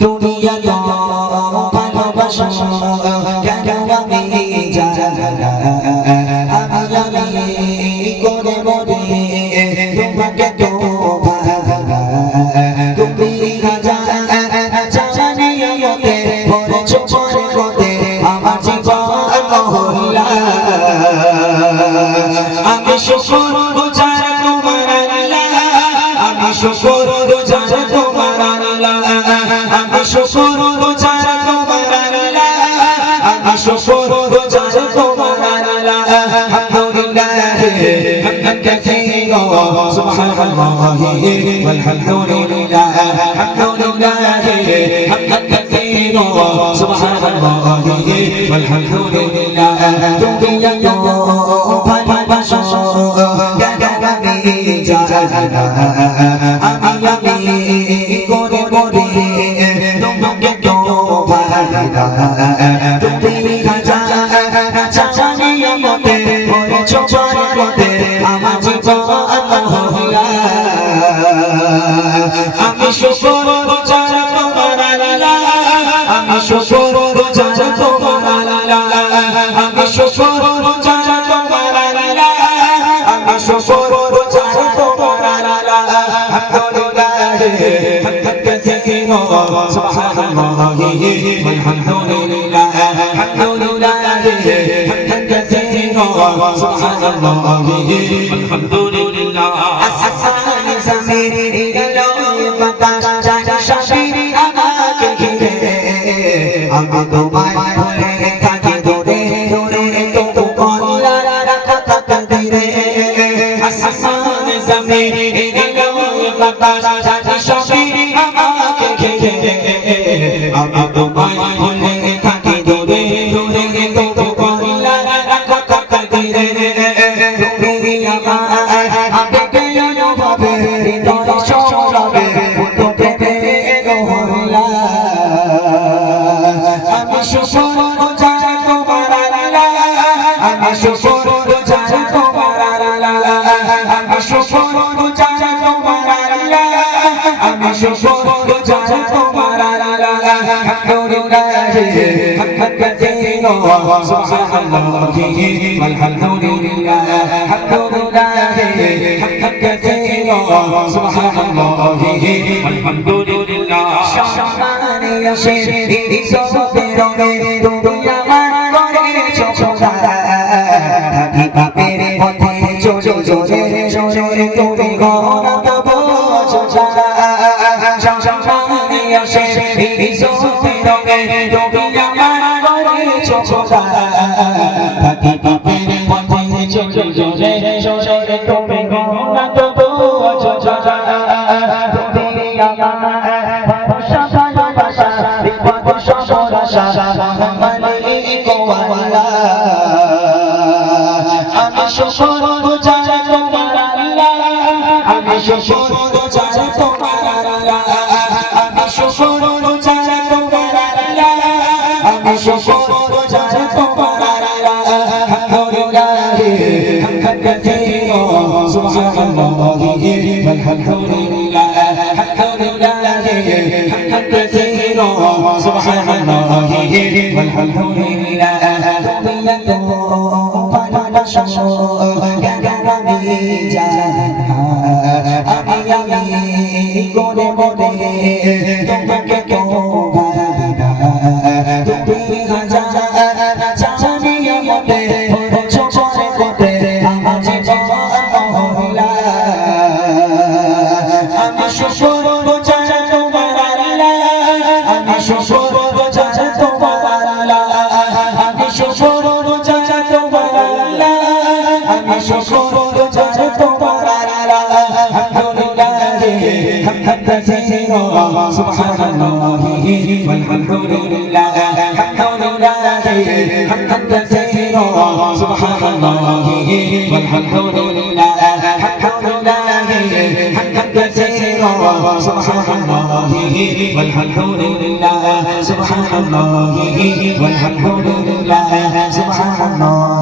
তুমি এত ভালোবাসো কেন আমি জানা আমি করে বলে তোমাকে তো ভালো তুমি হাজার জানিয়ে মতে ভরেছো পরে আমার জীবন মহল্লা আমি শুকর গুজার তোমার আল্লাহ আমি শুকর গুজার তোমার আল্লাহ আমি শুকর গুজার তোমার আল্লাহ আমি শুকর গুজার তোমার আল্লাহ আলহামদুলিল্লাহ হামদান কাসীরা সুবহানাল্লাহি ওয়ালহামদুলিল্লাহ আলহামদুলিল্লাহ হামদান কাসীরা সুবহানাল্লাহি ওয়ালহামদুলিল্লাহ তুমি এত ভালোবাসো কেন আমি জানা আমি করে বলে তোমাকে তো ভালো তুমি হাজার জানিয়ে মতে ভরেছো পরে আমার জীবন মহল্লা আমি শুকর গুজার তোমার আল্লাহ আমি শুকর গুজার তোমার আল্লাহ আমি শুকর গুজার তোমার আল্লাহ আমি শুকর গুজার তোমার আল্লাহ আলহামদুলিল্লাহ হামদান কাসীরা সুবহানাল্লাহি ওয়ালহামদুলিল্লাহ আলহামদুলিল্লাহ হামদান কাসীরা সুবহানাল্লাহি ওয়ালহামদুলিল্লাহ আসমান জমিন এলো বাতাস শাশির আমাকে ঘিরে আমি তোমায় ভুলে থাকি দূরে দূরে তো আল্লাহর রাখা তাকদীরে আসমান জমিন এলো বাতাস শাশির আমাকে ঘিরে আমি তোমায় ভুলে থাকি দূরে দূরে তো আল্লাহর রাখা তাকদীরে তুমি আমার আবেগে অনুভবে হৃদয় সরবে তো প্রেমের মহল্লা আমি শুকর গুজার তোমার আল্লাহ আমি শুকর গুজার তোমার আল্লাহ আমি শুকর গুজার তোমার আল্লাহ আমি শুকর গুজার তোমার আল্লাহ আলহামদুলিল্লাহ হামদান কাসীরা সুবহানাল্লাহি ওয়ালহামদুলিল্লাহ আলহামদুলিল্লাহ হামদান কাসীরা সুবহানাল্লাহি ওয়ালহামদুলিল্লাহ শামানি আশিরি সোতেরনে তুমি আমার করেছো খোদা আমি পাপের পথে চলে চলে চলে তুমি গনা তব সোজা শামানি আশিরি সোতেরনে তুমি আমার করেছো খোদা আমি পাপের পথে চলে চলে চলে তুমি গনা তব সোজা তুমি আমার ভরসা ভালোবাসা বিপদ সরসা মালিক আল্লাহ আমি শুকর গুজার তোমার আল্লাহ আমি শুকর গুজার তোমার আল্লাহ আমি শুকর গুজার তোমার আল্লাহ আমি শুকর গুজার তোমার আল্লাহ আলহামদুলিল্লাহ হামদান কাসীরা সুবহানাল্লাহি ওয়ালহামদুলিল্লাহ আলহামদুলিল্লাহ হামদান কাসীরা সুবহানাল্লাহি ওয়ালহামদুলিল্লাহ তুমি এত ভালোবাসো কেন আমি জানা আমি করে বলে তোমাকে তো ভালো তুমি হাজার জানিয়ে মতে ভরেছো পরে আমার জীবন মহল্লা আমি শুকর গুজার তোমার আল্লাহ আমি শুকর গুজার তোমার আল্লাহ আমি শুকর গুজার তোমার আল্লাহ আমি শুকর গুজার তোমার আল্লাহ আলহামদুলিল্লাহ হামদান কাসীরা সুবহানাল্লাহি ওয়ালহামদুলিল্লাহ আলহামদুলিল্লাহ হামদান কাসীরা সুবহানাল্লাহি ওয়ালহামদুলিল্লাহ আলহামদুলিল্লাহ হামদান কাসীরা সুবহানাল্লাহি ওয়ালহামদুলিল্লাহ সুবহানাল্লাহি ওয়ালহামদুলিল্লাহ সুবহানাল্লাহ